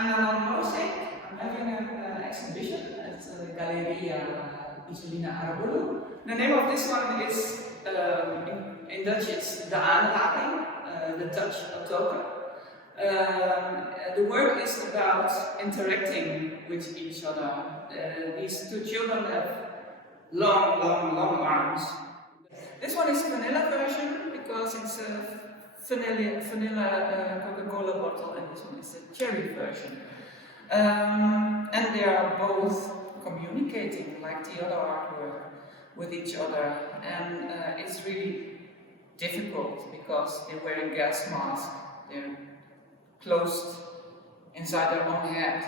I'm Nanon Morsink. I'm having an exhibition at Galería Isolina Arbulú. The name of this one is, in Dutch, it's de aanraking, the touch of Totem. The work is about interacting with each other. These two children have long arms. This one is a vanilla version because it's a vanilla Coca-Cola bottle, and this one is a cherry version. And they are both communicating like the other artwork with each other, and it's really difficult because they're wearing gas masks. They're closed inside their own head,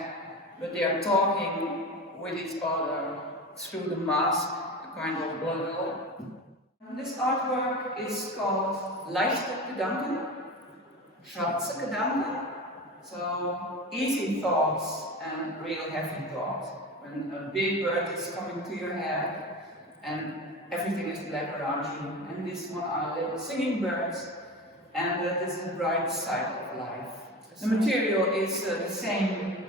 but they are talking with each other through the mask, a kind of blur. This artwork is called leichte gedanken, schwarze gedanken, so easy thoughts and real heavy thoughts. When a big bird is coming to your head and everything is black around you, and this one are little singing birds, and that is the bright side of life. The material is the same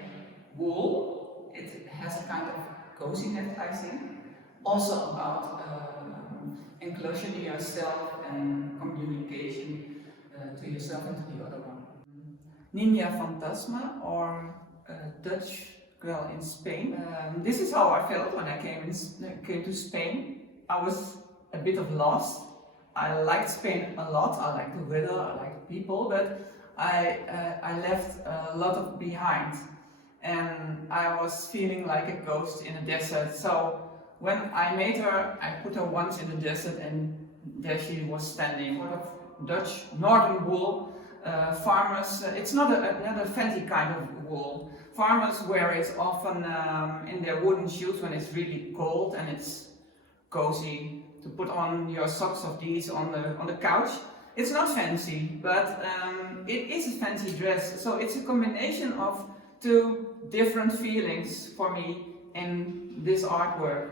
wool. It has a kind of coziness, I think. Also about enclosure to yourself and communication to yourself and to the other one. Niña Fantasma, or Dutch girl in Spain. This is how I felt when I came to Spain. I was a bit of lost. I liked Spain a lot. I liked the weather, I liked the people, but I left a lot of behind, and I was feeling like a ghost in a desert. So when I met her, I put her once in the desert, and there she was standing. Sort of Dutch northern wool. Farmers, it's not a fancy kind of wool. Farmers wear it often in their wooden shoes when it's really cold and it's cozy to put on your socks of these on the couch. It's not fancy, but it is a fancy dress. So it's a combination of two different feelings for me in this artwork.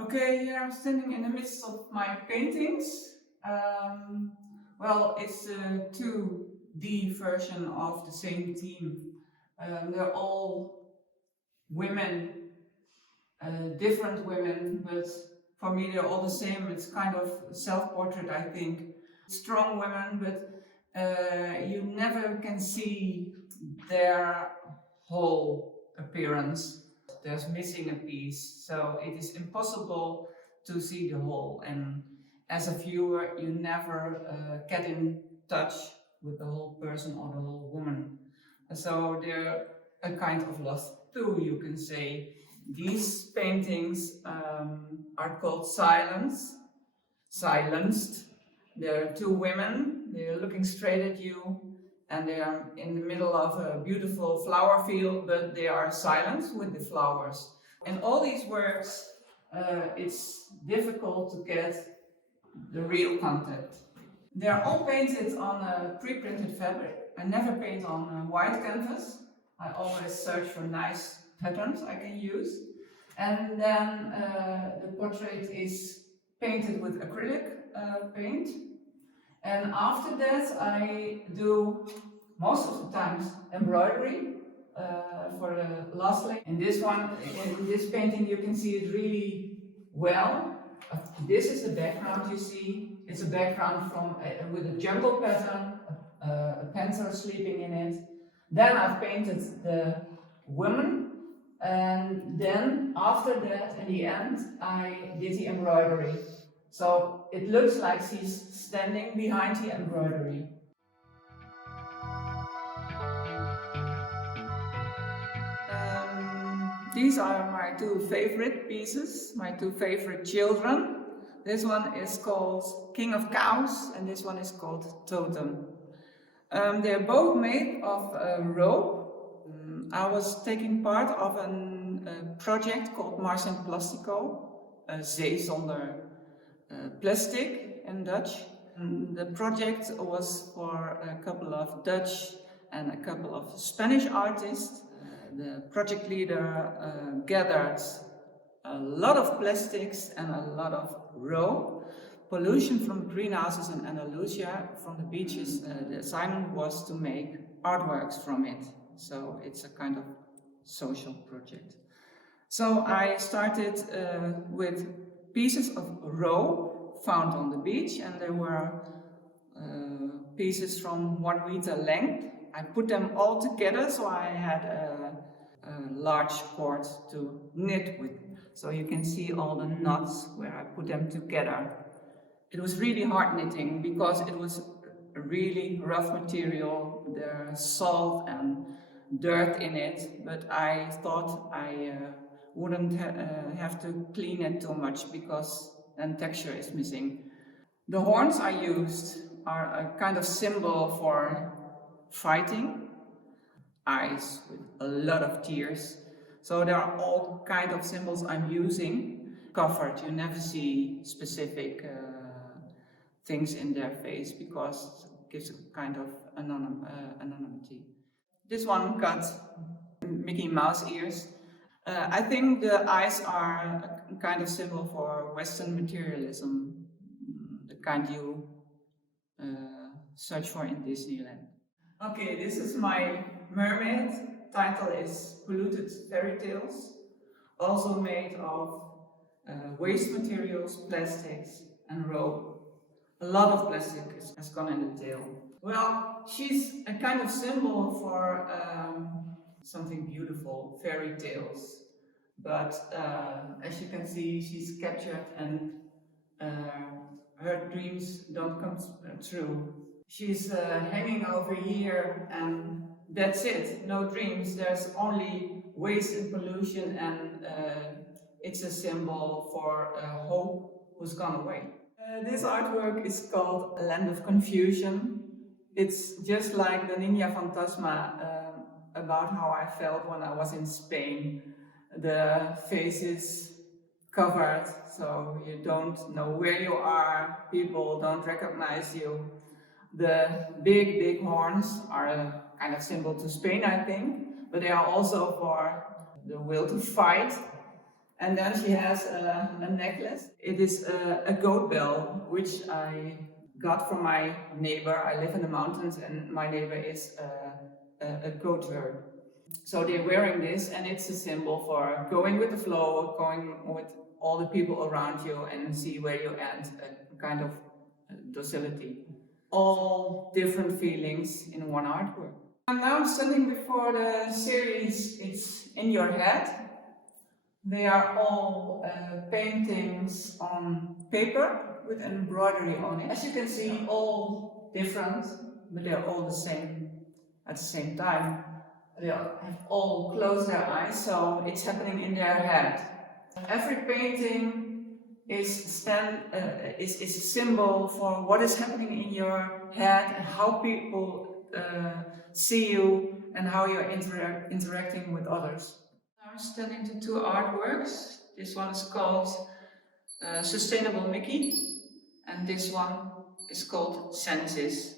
Okay, here I'm standing in the midst of my paintings. Well, it's a 2D version of the same theme. They're all women, different women, but for me they're all the same. It's kind of self-portrait, I think. Strong women, but you never can see their whole appearance. There's missing a piece, so it is impossible to see the whole, and as a viewer you never get in touch with the whole person or the whole woman. So they're a kind of lost too, you can say. These paintings are called Silenced. There are two women, they're looking straight at you, and they are in the middle of a beautiful flower field, but they are silent with the flowers. In all these works, it's difficult to get the real content. They're all painted on a pre-printed fabric. I never paint on white canvas. I always search for nice patterns I can use. And then the portrait is painted with acrylic paint. And after that I do, most of the times, embroidery for the last layer. In this one, in this painting, you can see it really well. This is the background you see. It's a background from with a jungle pattern, a panther sleeping in it. Then I've painted the woman, and then after that, in the end, I did the embroidery. So it looks like she's standing behind the embroidery. These are my two favorite pieces, my two favorite children. This one is called King of Cows, and this one is called Totem. They're both made of rope. I was taking part of a project called Mars en Plastico, Zee zonder plastic in Dutch. The project was for a couple of Dutch and a couple of Spanish artists. The project leader gathered a lot of plastics and a lot of rope. Pollution from greenhouses in Andalusia, from the beaches. The assignment was to make artworks from it. So it's a kind of social project. So I started with pieces of rope found on the beach, and there were pieces from 1 meter length. I put them all together, so I had a large cord to knit with. So you can see all the knots where I put them together. It was really hard knitting because it was a really rough material. There's salt and dirt in it, but I thought I wouldn't have to clean it too much because then texture is missing. The horns I used are a kind of symbol for fighting, eyes with a lot of tears. So there are all kind of symbols I'm using. Covered, you never see specific things in their face because it gives a kind of anonymity. This one got Mickey Mouse ears. I think the eyes are a kind of symbol for Western materialism, the kind you search for in Disneyland. Okay, this is my mermaid. Title is Polluted Fairy Tales. Also made of waste materials, plastics and rope. A lot of plastic has gone in the tail. Well, she's a kind of symbol for something beautiful, fairy tales. But as you can see, she's captured and her dreams don't come true. She's hanging over here and that's it, no dreams. There's only waste and pollution, and it's a symbol for hope who's gone away. This artwork is called A Land of Confusion. It's just like the Ninja Fantasma, about how I felt when I was in Spain. The face is covered, so you don't know where you are, people don't recognize you. The big horns are a kind of symbol to Spain, I think, but they are also for the will to fight. And then she has a necklace. It is a goat bell, which I got from my neighbor. I live in the mountains and my neighbor is a goat herd. So they're wearing this, and it's a symbol for going with the flow, going with all the people around you and see where you end, a kind of docility. All different feelings in one artwork. I'm now standing before the series It's in Your Head. They are all paintings on paper with embroidery on it. As you can see, all different, but they're all the same at the same time. They have all closed their eyes, so it's happening in their head. Every painting is a symbol for what is happening in your head and how people see you and how you're interacting with others. I'm standing to two artworks. This one is called Sustainable Mickey, and this one is called Senses.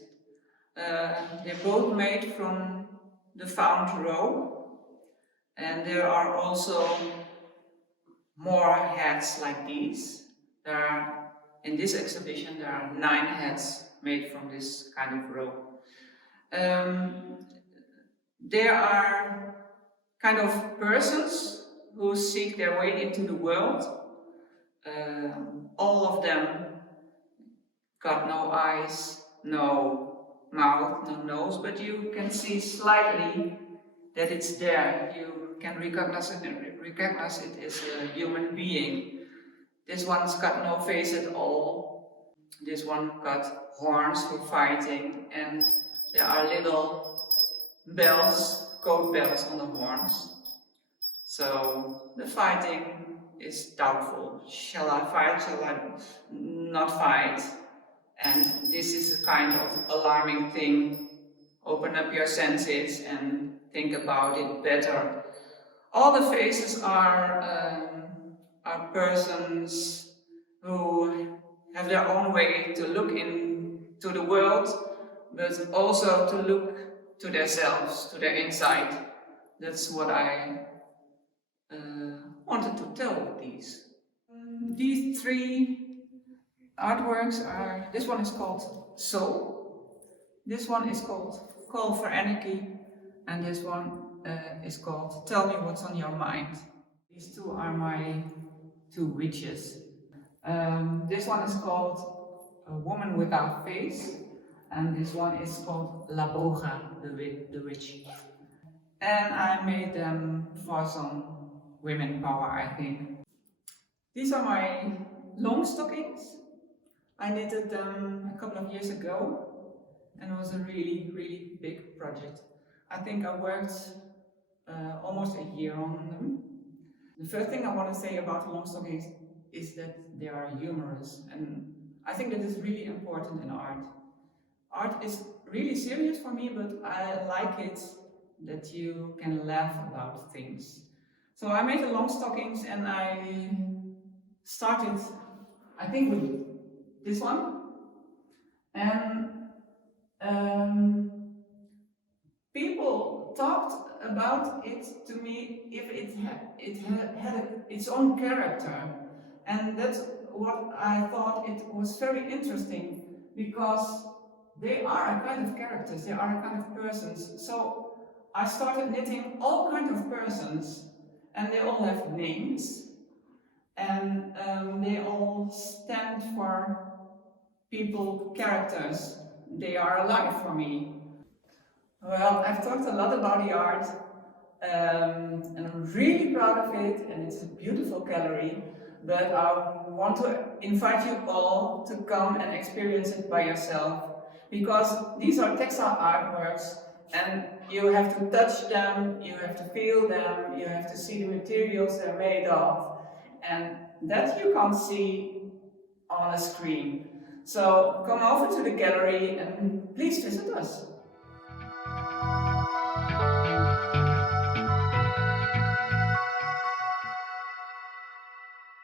They're both made from the found rope, and there are also more heads like these. In this exhibition there are 9 heads made from this kind of rope. There are kind of persons who seek their way into the world. All of them got no eyes, no mouth, no nose, but you can see slightly that it's there. You can recognize it as a human being. This one's got no face at all. This one got horns for fighting, and there are little bells, goat bells on the horns. So the fighting is doubtful. Shall I fight? Shall I not fight? And this is a kind of alarming thing. Open up your senses and think about it better. All the faces are persons who have their own way to look into the world, but also to look to themselves, to their inside. That's what I wanted to tell with these. These 3 artworks are, this one is called Soul, this one is called Call for Anarchy, and this one is called Tell Me What's on Your Mind. These two are my two witches. This one is called A Woman Without Face, and this one is called La Bruja, the witch. And I made them for some women power, I think. These are my long stockings. I knitted them a couple of years ago, and it was a really big project. I think I worked almost a year on them. The first thing I want to say about long stockings is that they are humorous, and I think that is really important in art. Art is really serious for me, but I like it that you can laugh about things. So I made the long stockings, and I started, I think, with this one, and people talked about it to me if it had its own character, and that's what I thought it was very interesting, because they are a kind of characters, they are a kind of persons. So I started knitting all kinds of persons, and they all have names, and they all stand for people, characters. They are alive for me. Well, I've talked a lot about the art, and I'm really proud of it, and it's a beautiful gallery, but I want to invite you all to come and experience it by yourself, because these are textile artworks, and you have to touch them, you have to feel them, you have to see the materials they're made of, and that you can't see on a screen. So come over to the gallery and please visit us.